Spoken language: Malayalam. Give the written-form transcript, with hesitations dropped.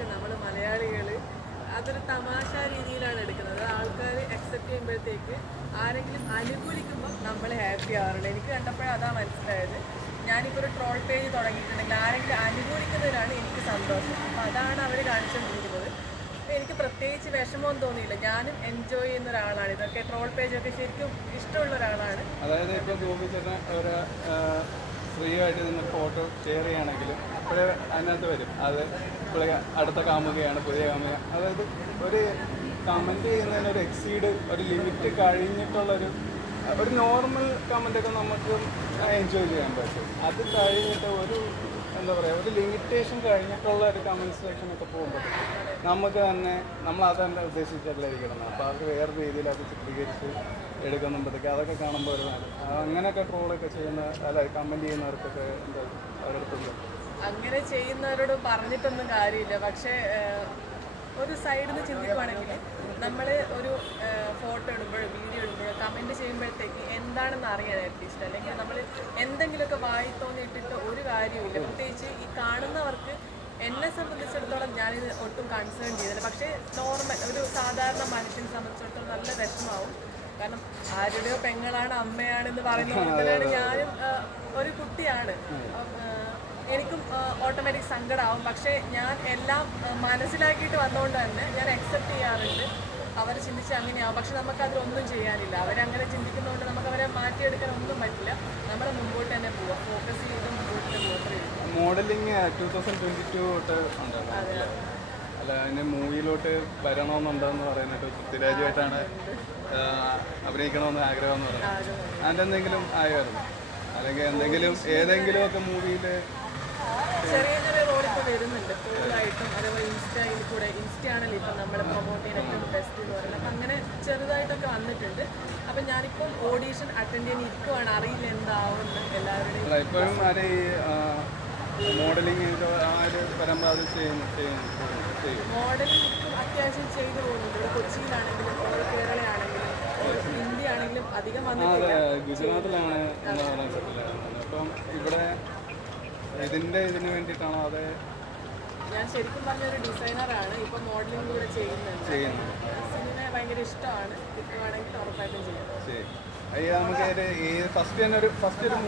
പക്ഷെ നമ്മൾ മലയാളികൾ അതൊരു തമാശ രീതിയിലാണ് എടുക്കുന്നത്. ആൾക്കാർ അക്സെപ്റ്റ് ചെയ്യുമ്പോഴത്തേക്ക് ആരെങ്കിലും അനുകൂലിക്കുമ്പോൾ നമ്മൾ ഹാപ്പി ആവാറുണ്ട്. എനിക്ക് കണ്ടപ്പോഴും അതാ മനസ്സിലായത്. ഞാനിപ്പോൾ ഒരു ട്രോൾ പേജ് തുടങ്ങിയിട്ടുണ്ടെങ്കിൽ ആരെങ്കിലും അനുകൂലിക്കുന്നതിലാണ് എനിക്ക് സന്തോഷം. അപ്പോൾ അതാണ് അവർ കാണിച്ചുകൊണ്ടിരിക്കുന്നത്. അപ്പോൾ എനിക്ക് പ്രത്യേകിച്ച് വിഷമമൊന്നും തോന്നിയില്ല. ഞാനും എൻജോയ് ചെയ്യുന്ന ഒരാളാണ്. ഇതൊക്കെ ട്രോൾ പേജൊക്കെ ശരിക്കും ഇഷ്ടമുള്ള ഒരാളാണ്. അതായത് ഇപ്പോൾ ഗോപി ചേട്ടൻ ഒരു ഫ്രീ ആയിട്ട് നിന്ന് ഫോട്ടോ ഷെയർ ചെയ്യുകയാണെങ്കിൽ അപ്പോൾ അതിനകത്ത് വരും അത് ഇപ്പോൾ അടുത്ത കാമുകയാണ്, പുതിയ കാമുക. അതായത് ഒരു കമൻറ്റ് ചെയ്യുന്നതിന് ഒരു എക്സീഡ്, ഒരു ലിമിറ്റ് കഴിഞ്ഞിട്ടുള്ളൊരു നോർമൽ കമൻറ്റൊക്കെ നമുക്ക് എൻജോയ് ചെയ്യാൻ പറ്റും. അത് കഴിഞ്ഞിട്ട് ഒരു എന്താ പറയുക, ഒരു ലിമിറ്റേഷൻ കഴിഞ്ഞിട്ടുള്ള ഒരു കമൻറ്റ് സെക്ഷനൊക്കെ പോകുമ്പോൾ നമുക്ക് തന്നെ നമ്മൾ അതന്നെ ഉദ്ദേശിച്ചല്ല ഇരിക്കണം. അപ്പോൾ അത് വേറെ രീതിയിൽ അത് ചിത്രീകരിച്ച് എടുക്കുന്നുമ്പോഴത്തേക്ക് അതൊക്കെ കാണുമ്പോൾ ഒരു അങ്ങനെയൊക്കെ ട്രോളൊക്കെ ചെയ്യുന്ന അല്ല കമൻറ്റ് ചെയ്യുന്നവർക്കൊക്കെ എന്താ അവരെടുത്തുണ്ട്. അങ്ങനെ ചെയ്യുന്നവരോട് പറഞ്ഞിട്ടൊന്നും കാര്യമില്ല. പക്ഷേ ഒരു സൈഡിൽ നിന്ന് ചിന്തിക്കുവാണെങ്കിൽ നമ്മൾ ഒരു ഫോട്ടോ ഇടുമ്പോഴോ വീഡിയോ ഇടുമ്പോഴോ കമൻറ്റ് ചെയ്യുമ്പോഴത്തേക്ക് എന്താണെന്ന് അറിയാൻ അറ്റ്ലീസ്റ്റ്, അല്ലെങ്കിൽ നമ്മൾ എന്തെങ്കിലുമൊക്കെ വായി തോന്നിയിട്ടിട്ട് ഒരു കാര്യമില്ല. പ്രത്യേകിച്ച് ഈ കാണുന്നവർക്ക് എന്നെ സംബന്ധിച്ചിടത്തോളം ഞാനിത് ഒട്ടും കൺസേൺ ചെയ്തില്ല. പക്ഷേ നോർമൽ ഒരു സാധാരണ മനുഷ്യനെ സംബന്ധിച്ചിടത്തോളം നല്ല വിഷമാവും. കാരണം ആരുടെയോ പെങ്ങളാണ്, അമ്മയാണെന്ന് പറയുന്ന പോലെയാണ് ഞാനും ഒരു കുട്ടിയാണ്. എനിക്കും ഓട്ടോമാറ്റിക് സങ്കടമാവും. പക്ഷേ ഞാൻ എല്ലാം മനസ്സിലാക്കിയിട്ട് വന്നുകൊണ്ട് തന്നെ ഞാൻ അക്സെപ്റ്റ് ചെയ്യാറുണ്ട്. അവർ ചിന്തിച്ച് അങ്ങനെയാവും. പക്ഷെ നമുക്കതിലൊന്നും ചെയ്യാനില്ല. അവരങ്ങനെ ചിന്തിക്കുന്നതുകൊണ്ട് നമുക്ക് അവരെ മാറ്റിയെടുക്കാൻ ഒന്നും പറ്റില്ല. നമ്മൾ മുമ്പോട്ട് തന്നെ പോവാം, ഫോക്കസ് ചെയ്ത് മുമ്പോട്ട് തന്നെ പോകത്തേ. മോഡലിംഗ് 2022 തൊട്ട് ഉണ്ടല്ലോ. അല്ല, അതിന് മൂവിയിലോട്ട് വരണമെന്നുണ്ടെന്ന് പറയുന്നിട്ട് പൃഥ്വിരാജുമായിട്ടാണ് അഭിനയിക്കണമെന്ന് ആഗ്രഹം എന്ന് പറയുന്നത്. അതിൻ്റെ എന്തെങ്കിലും ആയിരുന്നു, അല്ലെങ്കിൽ എന്തെങ്കിലും ഏതെങ്കിലും ഒക്കെ മൂവിയിൽ ചെറിയ ചെറിയ റോളിപ്പോൾ വരുന്നുണ്ട് കൂടുതലായിട്ടും. അതേപോലെ ഇൻസ്റ്റയാണല്ലോ ഇപ്പം നമ്മൾ പ്രൊമോട്ട് ചെയ്യാനൊക്കെ ബെസ്റ്റ് എന്ന് പറയുന്നത്. അപ്പം അങ്ങനെ ചെറുതായിട്ടൊക്കെ വന്നിട്ടുണ്ട്. അപ്പം ഞാനിപ്പം ഓഡീഷൻ അറ്റൻഡ് ചെയ്യാൻ ഇരിക്കുവാണ്. അറിയില്ല എന്താവുമെന്ന് എല്ലാവരുടെയും. ഇപ്പോഴും ആരെ ഈ മോഡലിംഗ് ആ ഒരു പരമാവധി ചെയ്യും. മോഡലിംഗ് ഇപ്പം അത്യാവശ്യം ചെയ്തു പോകുന്നുണ്ട്. ഇവിടെ കൊച്ചിയിലാണെങ്കിലും കേരളയാണെങ്കിലും ഇന്ത്യ ആണെങ്കിലും അധികം വന്നിട്ടില്ല. ഗുജറാത്തിലാണ് എന്ന് പറയാൻ പറ്റില്ല. അപ്പം ഇവിടെ ഇതിന് വേണ്ടിയിട്ടാണോ അതെ? ഞാൻ ശരിക്കും പറഞ്ഞൊരു ഡിസൈനറാണ്. ഇപ്പം മോഡലിംഗ് കൂടെ ചെയ്യുന്നുണ്ട്. സിനിമ ഭയങ്കര ഇഷ്ടമാണ്. കിട്ടുവാണെങ്കിൽ ഉറപ്പായിട്ടും ചെയ്യാം. ശരി, നമുക്ക് ഫസ്റ്റ് ഒരു